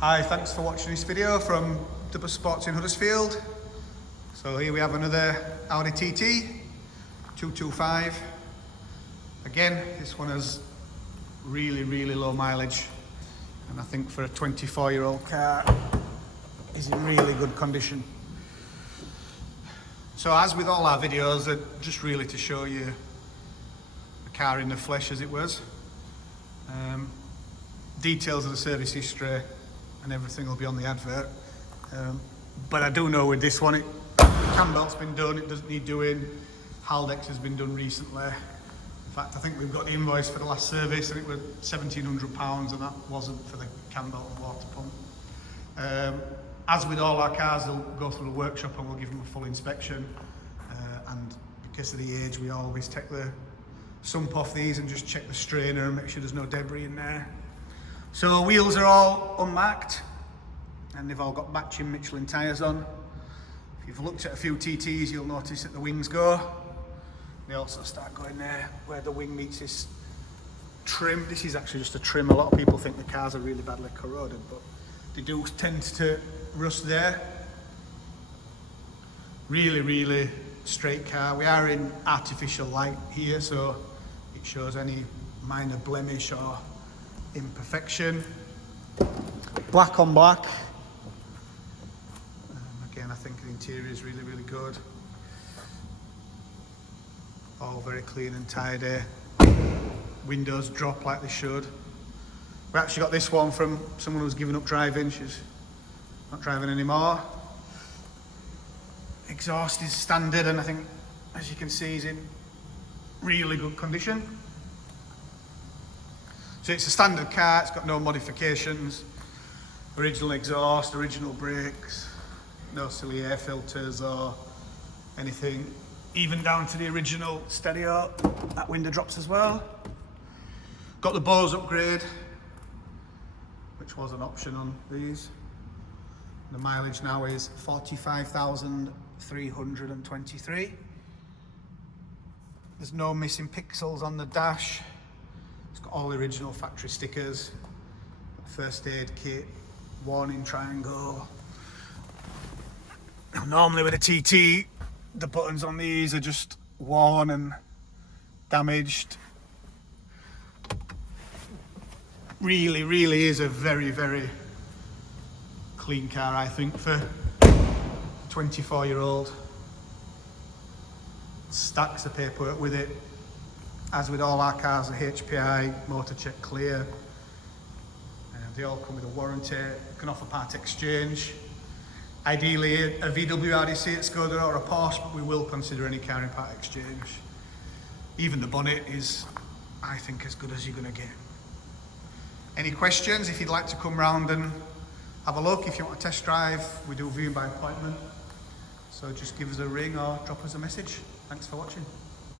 Hi, thanks for watching this video from the Bus Sports in Huddersfield. So here we have another Audi TT 225. Again, this one has really low mileage, and I think for a 24-year-old car is in really good condition. So as with all our videos, they're just really to show you the car in the flesh as it was. Details of the service history and everything will be on the advert. But I do know with this one, cam belt's been done, it doesn't need doing. Haldex has been done recently. In fact, I think we've got the invoice for the last service and it was £1,700, and that wasn't for the cam belt and water pump. As with all our cars, they'll go through the workshop and we'll give them a full inspection. And because of the age, we always take the sump off these and just check the strainer and make sure there's no debris in there. So wheels are all unmarked and they've all got matching Michelin tyres on. If you've looked at a few TTs, you'll notice that the wings go. They also start going there where the wing meets this trim. This is actually just a trim. A lot of people think the cars are really badly corroded, but they do tend to rust there. Really straight car. We are in artificial light here, so it shows any minor blemish or imperfection. Black on black. Again, I think the interior is really good. All very clean and tidy. Windows drop like they should. We actually got this one from someone who's given up driving. She's not driving anymore. Exhaust is standard, and I think, as you can see, is in really good condition. So it's a standard car, it's got no modifications. Original exhaust, original brakes, no silly air filters or anything. Even down to the original stereo, that window drops as well. Got the Bose upgrade, which was an option on these. The mileage now is 45,323. There's no missing pixels on the dash. It's got all the original factory stickers, first aid kit, warning triangle. Normally with a TT, the buttons on these are just worn and damaged. Really is a very clean car, I think, for a 24-year-old. Stacks of paperwork with it. As with all our cars, the HPI, motor check clear. They all come with a warranty, can offer part exchange. Ideally a VW RDC at Skoda or a Porsche, but we will consider any car in part exchange. Even the bonnet is, I think, as good as you're going to get. Any questions? If you'd like to come round and have a look, if you want a test drive, we do viewing by appointment. So just give us a ring or drop us a message. Thanks for watching.